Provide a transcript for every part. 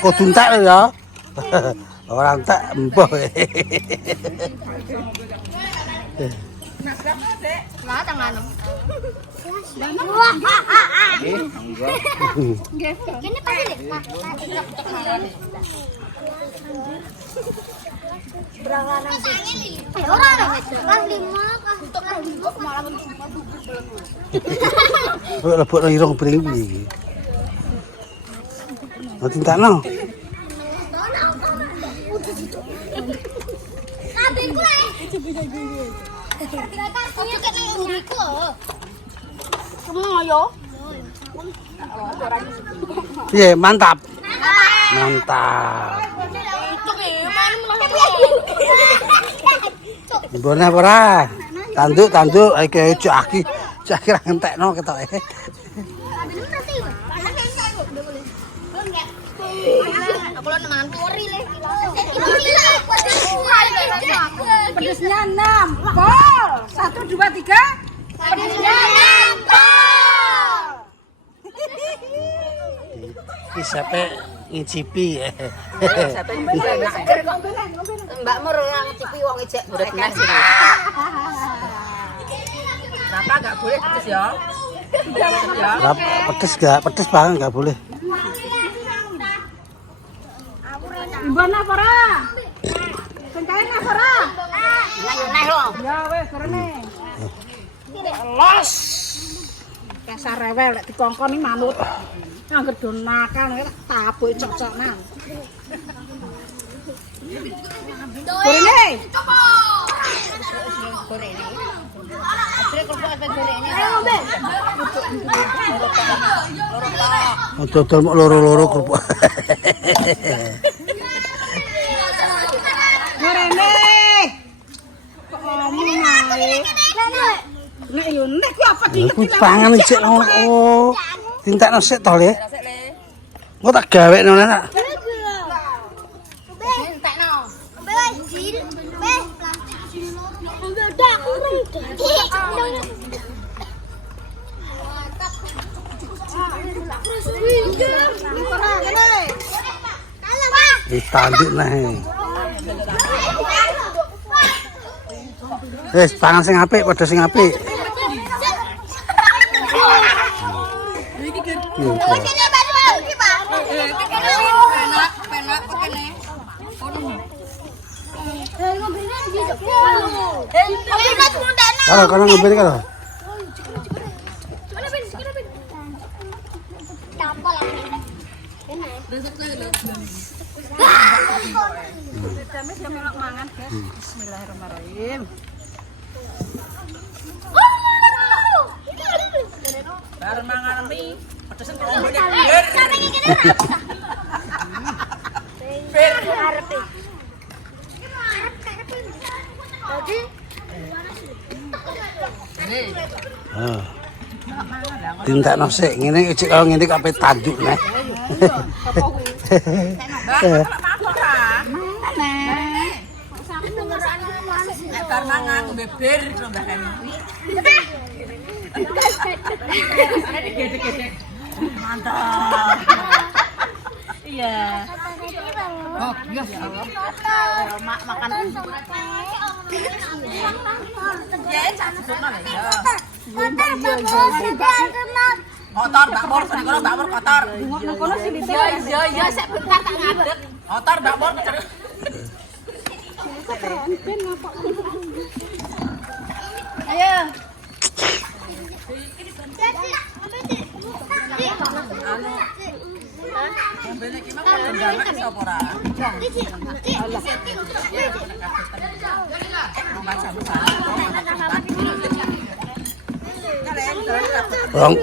Kok tuntak ya? Orang tak empoh. Lah tangan. Kene pasti deh. Berapa nang? Ora kan 5 untuk malah lebok nang irung bring iki. Nanti tak no. Iya, mantap. Mantap. Boleh ora? Tanduk, ayo caki ra ngentekno ketoke. Aku lo neman puri le. Pedesnya 6 pol. 1 2 3. Pedesnya 6 pol. Siapa ngicipi. Mbak Mur yang ngicipi wong ijek buret nes. Kenapa enggak boleh pedes ya? Pedes banget enggak boleh. Imbon apa ora? Sing kae apa ora? Ayo neh lo. Ya wis rene. Los. Kasar rewel lek dikongkon iki manut. Angger do nakal tak tabuke cocok-cokan. Gorene. Gorene. Asre kok apa gorene? Dodol mok loro-loro kerupuk. Gorene. Kok ngomong ae. Nek yo nek ku apa di Ku pangan sik ngono. Tintakno sik to, Le. Engko tak gawekno nak. Ditanduk nah. Wis pangan sing apik, padha sing apik. Kalau ngambil kalau. Bismillahirrahmanirrahim. Bareng mangan mie, pedesen kok ngene. Fer arepe. Dadi Tintakno sik ngene cek kalau ngene kok ape tanduk nah. Nek bar mangan beber rombakane. Mantap. Iya. Oh, iya ya Allah. Makan. Ya, cacukno lho ya. Kotor Mbak Mur, kono Mbak Mur kotor. Kono sini. Ya, sik bentar tak ngadeg. Kotor Mbak Mur. Ayo.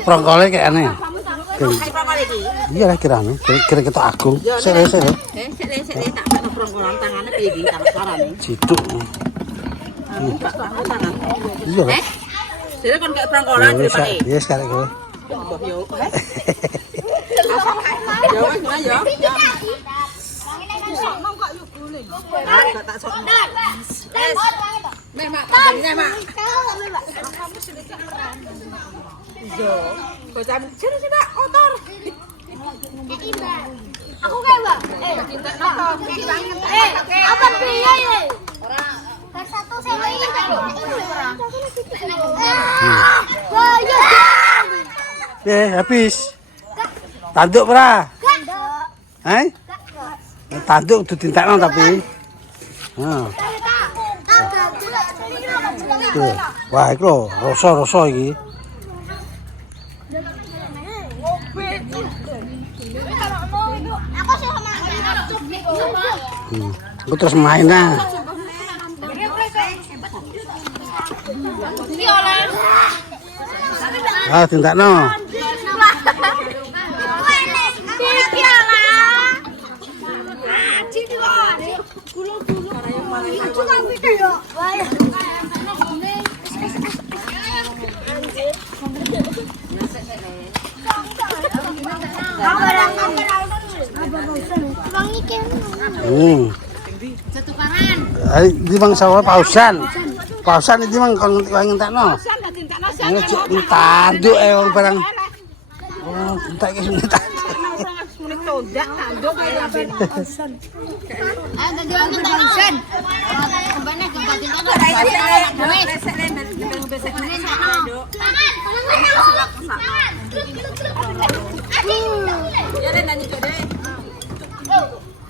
Prongkole kayak aneh. Iya lah kirane, kira kita agung. Sik le. Sik tak kena prongkolan tangane piye iki tak carane. Ciduk. Tangan. Iya lah. Dhewe kon kayak prongkolan dipake. Yes karek kowe. Mbah yo. Yo wis ya. Mak, belinya mak. Iya. Bocah sini sini kotor. Aku kayak Mbak. Apa piye ya? Satu sewa ini. Habis. Tanduk pra. Tanduk kudu dintekno tapi. Wah, iku lho, rasa-rasa iki. Aku sih sama. Aku terus main lah. Ah, tintakno. Di bang sawah pausan. Pausan itu mang kon ngentekno. Tanduk orang barang. Oh, entek iki entek.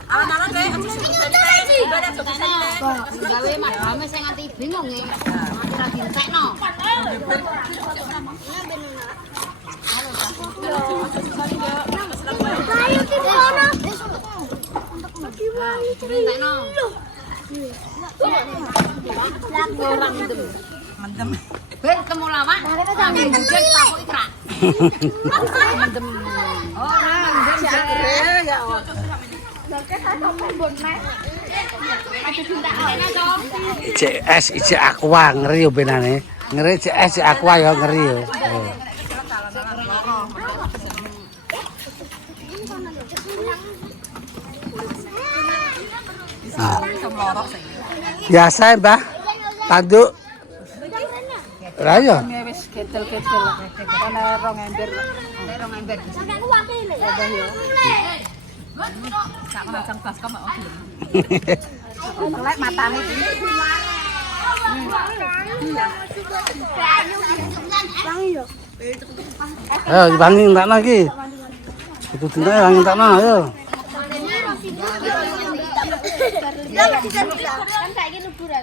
Alam-alam deh. Gawe madame sing nganti bingung e. Ora dintekno. Ayo kita ono. Dintekno. Ora mendem. Mendem. Ben kemulawak. Sampe hujan takok ikra. Mendem. Ora mendem. Ya. CS ijek aqua ngeri yo benane. Ngeri CS aqua yo ngeri yo. Biasa Mbah. Tanduk. Ora yo. Wis ketel-ketel. Ana rong ember. Sampeyan ku wakil lho. Sak macam baskom kok. Lek matane iki. Ayo dibangi entakno iki. Kudu dintek bangi entakno ayo. Kan saiki liburan.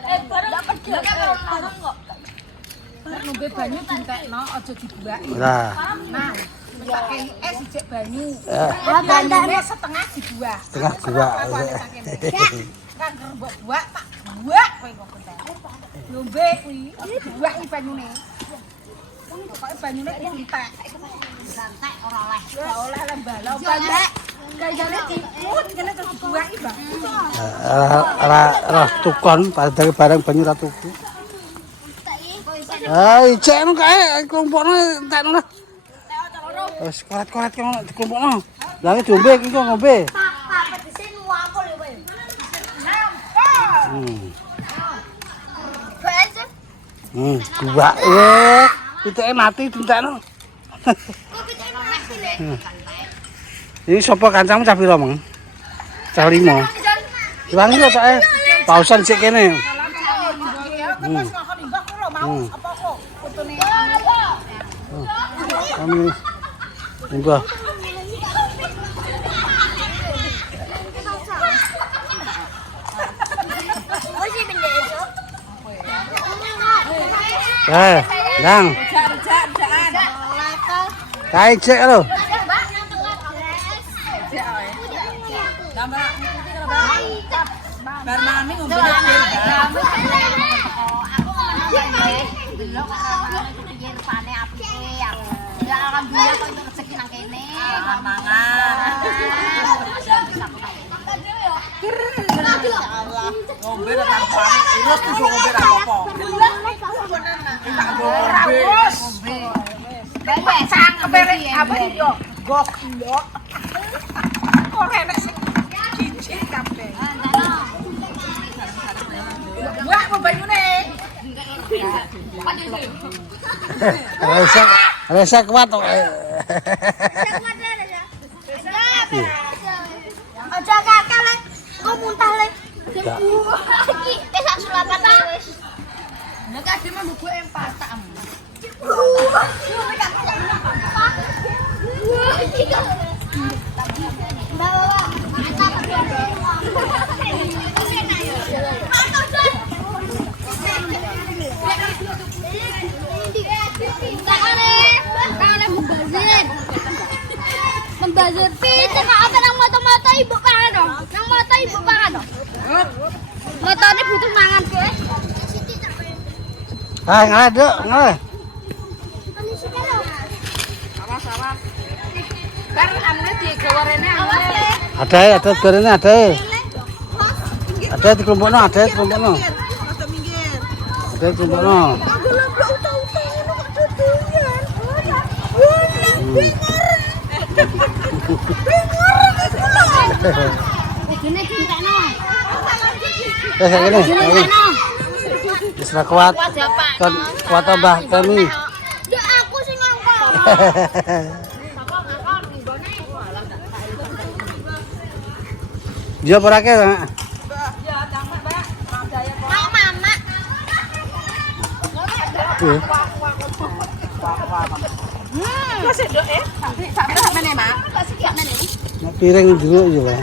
Ngombe banyu dintekno aja dibuaki. Ora. Nah, pakai es ijek banyu. Banyune Setengah dibuah. Tengah gua. Kan mbok buak tak buak kowe kok entek. Ngombe kuwi buak iki banyune. Pokoke banyune dientek. santai ora oleh. Ora oleh lembalo banyak. Kayane ciput kene terus dibuak iki, Bang. Ora tukon padahal barang banyu ra tuku. Ijek nu kae kelompokno entekno lah. Wis koret-koret ki ono dikelompokno. Lah iki diombe iki kok ngombe. Pak pedese nuwakul ya, Pak. Dua pitike mati dintekno. Ini sapa kancamu cah pira, Mang? Cah 5. Diwangi kok cake. Pausan sik kene. Kami enggak. Dang. Kae cek lho. Barmani ngombe alhamdulillah kok itu rezeki nang kene. mangan. Ngombe ra tanpa terus kudu ngombe ra apa. Tak ngombe. Ngombe sang Keperek apa iki yo? Gok yo. Kok enek sing cici kabeh. apa banyune? Resa kuat kok. Aja kakak le. Kok muntah le. Iki sak sulapan wis. Nek ade mah mbok empatak. Membazir pita apa nang mata-mata ibu pangan dong. Nang mata ibu pangan dong. Matane butuh mangan ke. Ah, ngalah, Dok, ngalah. Awas. Bar amne digawa rene Ada gorene ada. Ada dikelompokno, ada dikelompokno. Ada dikelompokno. Kudune cintakno. Ini. Wis ra kuat. Kuat tambah kami. Ya aku sing ngongkon. Dia berake, Pak. Mau mama. Masih dok sampai mana mak? Piring dulu ya, Pak.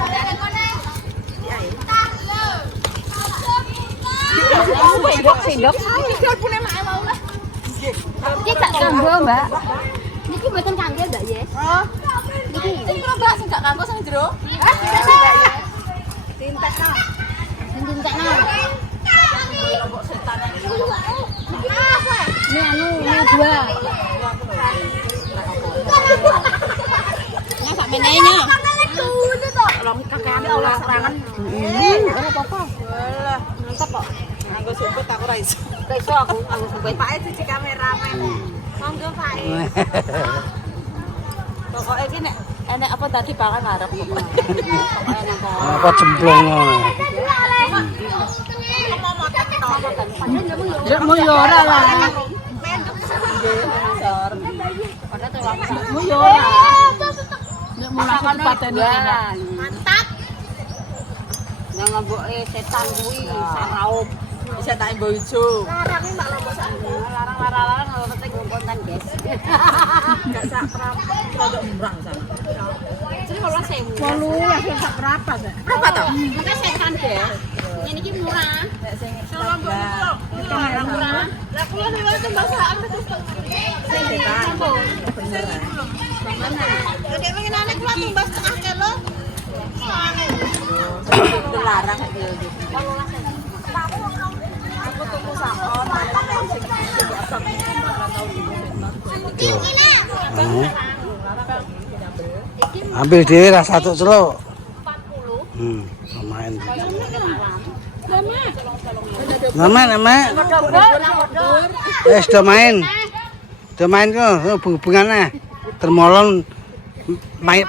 Sendok. Iki gak kanggo, Mbak. Niki mboten kanggo, Mbak ya. Oh. Niki sing Mbak sing gak kanggo sing jero. Tintekno. Tintekno. Ini dua. Nah, sak menenya. Long kakane olah serangan. Ora apa-apa. Walah, mantap kok. Nganggo sumpet aku ora iso. Ora iso aku sumpet. Pake cuci kameramen. Monggo, Pak. Pokoke iki nek enek apa tadi pangan ngarep kok. Apa cemplung ngono. Ya mau yo ora lah. Mau yo ora. Nek mulane patene Mantap. Nang ngomboke setan kuwi saraup. Bisa tak mbok ijo. Larang iki Mbak Lombok sak. Larang-larang kalau penting konten, guys. Enggak sak produk murah sak. Jadi kalau 1000. Walu langsung sak berapa, Mbak? Berapa toh? Mungkin setan, guys. Ini ki murah. Nek sing Lombok murah. Lah kula sing lho tambah sak terus sing setan. Bener. Mana? Nek pengen anek kula tumbas setengah kilo. Larang iki. Aku tuku sakon, Ambil dhewe ra satu celuk. 40. Lumayan. Nama. Sudah main. Sudah main kok hubungannya. Termolong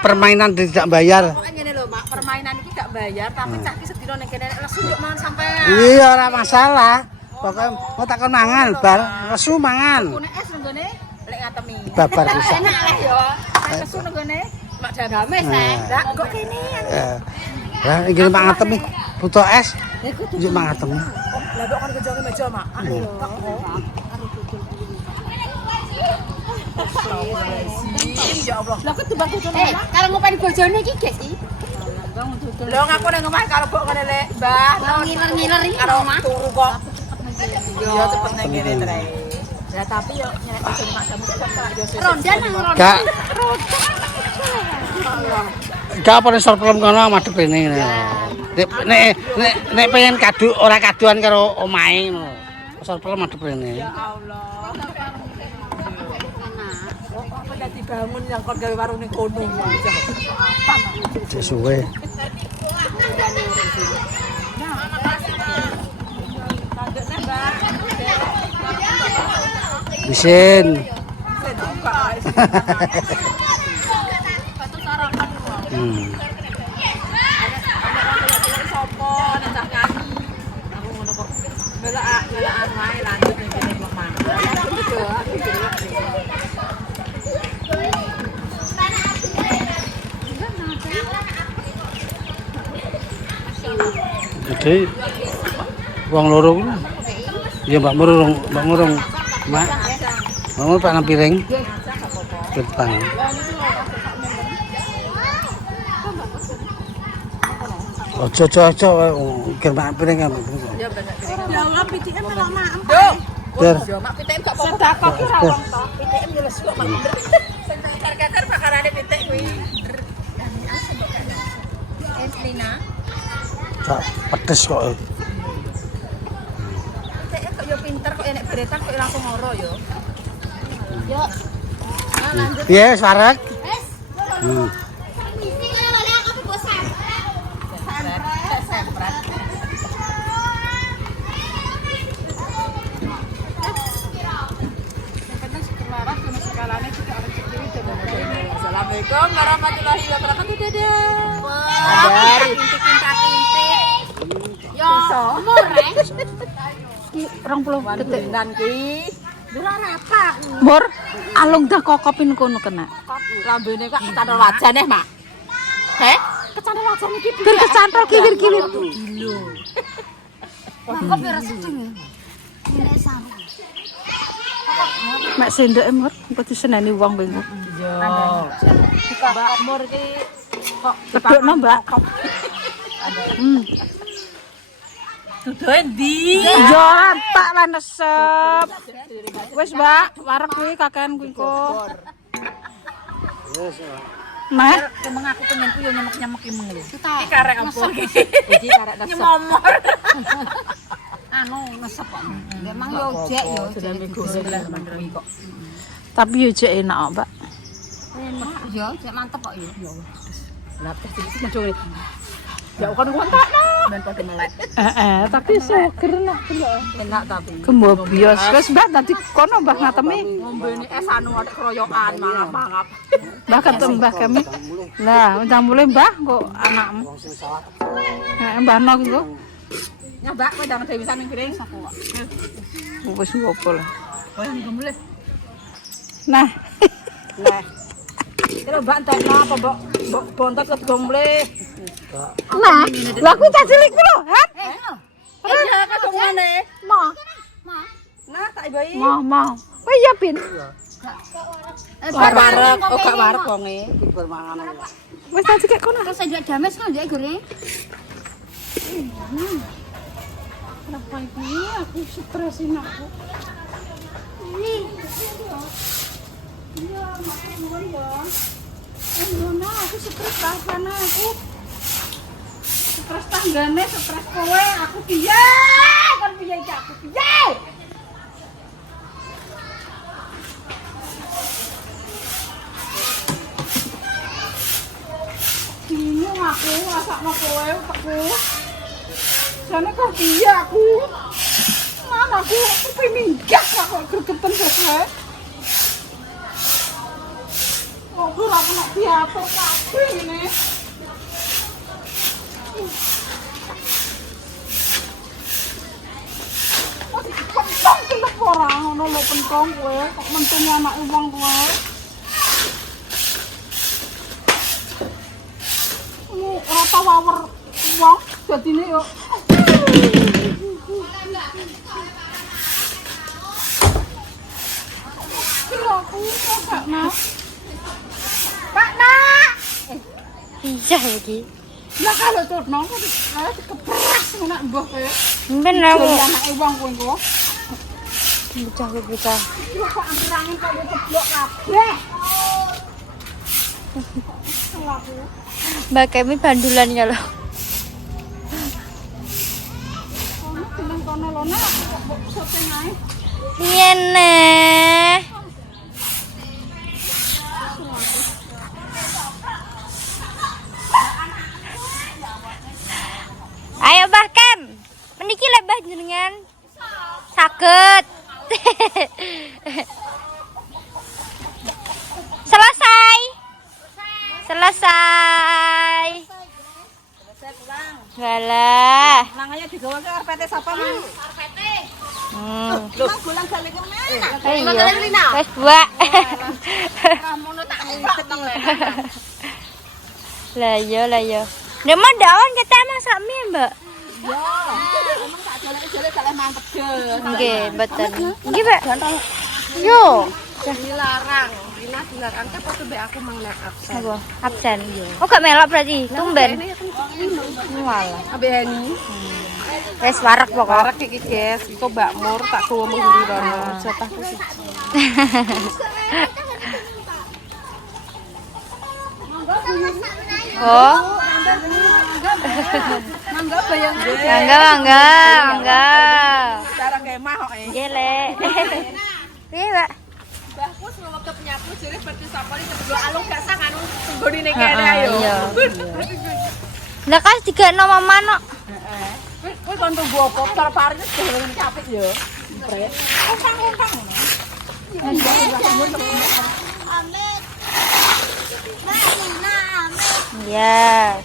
permainan tidak bayar. Kok ngene lho, Mak, permainan iki gak bayar, tapi cah ki sedina ning kene lesu yo mangan sampean. Iya ora masalah. Pokoke mau takon mangan bar, lesu mangan. Kune es nenggone lek ngatemi. Babar bisa. Enak lah yo. Lesu nenggone Mak Jandame seh. Lah kok kene. Lah iki mak ngatemi butuh es. Njuk mak ngatemi. Lah kok kon kejonge meja, Mak. Ya Allah. Lah kok tiba bojone. kalau ngopeni bojone iki, guys. Lho ngaku nang omah karo mbok ngene lek, Mbah. Ngiler-ngiler iki Karo omah. turu kok. Yo cepet nang kene tre. Ya tapi yo nyelek bojone mak jamu kok yo sesuk. Ronda nang ronda. Gak. Gak apa nek sorplem kono madhep rene. Nek pengen kado ora kadoan karo omahe ngono. Sorplem madhep rene. Ya Allah. Kok dadi bangun yang kon gawe warung ning kono. Sesuwe. Isin. Belaan wae lanjut ning kene lemah. Jadi wong loro kuwi. Ya Mbak Murung, Mak. Mau pakai piring. Ketang. Ojo kira pakai piring kan. Ya banyak piring. Ya Allah, PTM melok mak. Biar Yo mak pitik kok apa? Sedekah ki ra wong to. PTM jelas kok mak. Sing kakar pakarane pitik kuwi. Lina. tak pedes kok. Pitik kok yo pinter kok enek beretan kok langsung ngoro yo. Yo. Piye sarek? Wes. Isi kaya lele aku bosan. Semprat. Assalamualaikum warahmatullahi wabarakatuh. Dadah. Dari kintik-kintik. Yo, murah. Ki 20 detik. Nan ki. Durang apa? Mur, alung dah kokopin kono kena. Lambene kok kecantol wajane, Mak. Heh? Kecantol wajane iki Ger kecantol kilir-kilir. kok ora sedeng ya? Ini sama. Mek sendoke mur, engko diseneni wong kowe. Yo. Mbak Mur ki kok Kedukno, Mbak. dudoe ndi? Yo, tak lah nesep. Wis, Mbak, wareg kuwi kakean kuwi kok. Nek, Emang aku pengen ku yo nyemek-nyemek ki meng lho. Iki karek opo iki? Iki karek nesep. Nyemomor. anu nesep kok. Memang yo jek yo. Sudah minggu sebelah mandiri kok. Tapi yo jek enak kok, Mbak. Enak yo, jek mantep kok yo. Lah teh iki mencuri. Ya kan kontakno. Ben padha melek. Tapi seger lah. Enak tapi. Gembobios. Wis Mbak tadi kono Mbah ngatemi. Ngombene es anu ada keroyokan mangap-mangap. Mbah ketemu Mbah kami. Lah, udah mulai Mbah kok anakmu. Mbah no ki kok. Nyabak kowe jangan dhewe ning piring sapa kok. Wis ngopo lah. Oh yang gemulih. Nah, Lah. Kira mbak entekno apa mbok bontot ke gomble. nah, lah aku tak cilik lho, Han. Iya ka dongane. Mau, Nah, tak ibai. mau. Oh iya, Pin. Gak warek, oh gak warek wonge. Wis tak cikek kono. Terus ndak dames kan ndek gore. Kenapa iki aku stresin aku. Iya, makanya ya. Ngono aku stres rasane aku. Stres tanggane, stres kowe, aku piye? Kon piye iki aku piye? Bingung aku, asakno kowe utekku. Jane kok piye aku? Mana aku minggah kok gregetan kowe. Kok ora kena diatur kabeh ngene. Pentong kelep ora ngono lho pentong kowe, kok mentune anake wong kowe. Ora tau wawer wong dadine yo. Kira aku kok nak. Pak Nak. Iya iki. Lah kalau turno kok dikepras ngono mbah kowe. Ben aku Jadi anake wong kowe engko. bocah. Yo kok angin kok ceblok kabeh. Aku. Mbak Kemi bandulan ya loh. Ono seneng kono lho Nak, kok syuting ae. Ngene. Ayo Mbah Kem. Meniki lek Mbah jenengan. Saged. Selesai. Selesai Saya pulang. Walah. Langanya digawa ke karpete sapa, Mang? Karpete Emang gulang balik kemana? Iya. Wes buak. Kamu tak ngisep nang lek. Lah iya. Nek mau daun kita masak mie, Mbak. Yo, emang tak jale-jale kalih mantep ge. Nggih, mboten. Nggih, Mbak. Yo. Dilarang. Rina dilarang kan foto be aku mang nek absen. Apa? Absen. Oh, gak melok berarti. Tumben. Walah. Abe ini. Wes warak pokok. Arek iki guys, iku Mbak Mur tak tuwa mung ndi rono. Jatahku sih. Oh. Mangga bayang ge. Mangga. Cara kemah kok e. Nggih, Lek. Piye, Mbak? Mbahku waktu penyapu jare berarti sapari kedua alung gak sang anu tenggone ning kene ayo. Iya. Lah kan digekno mama no. Heeh. Kowe kon tunggu apa terparing sedeleng capek ya. Pret. Kumpang. Iya.